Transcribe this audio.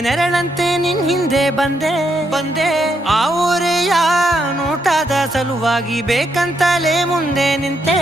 ನೆರಳಂತೆ ನಿನ್ ಹಿಂದೆ ಬಂದೆ ಆ ಊರೆಯ ನೋಟದ ಸಲುವಾಗಿ ಬೇಕಂತಲೇ ಮುಂದೆ ನಿಂತೆ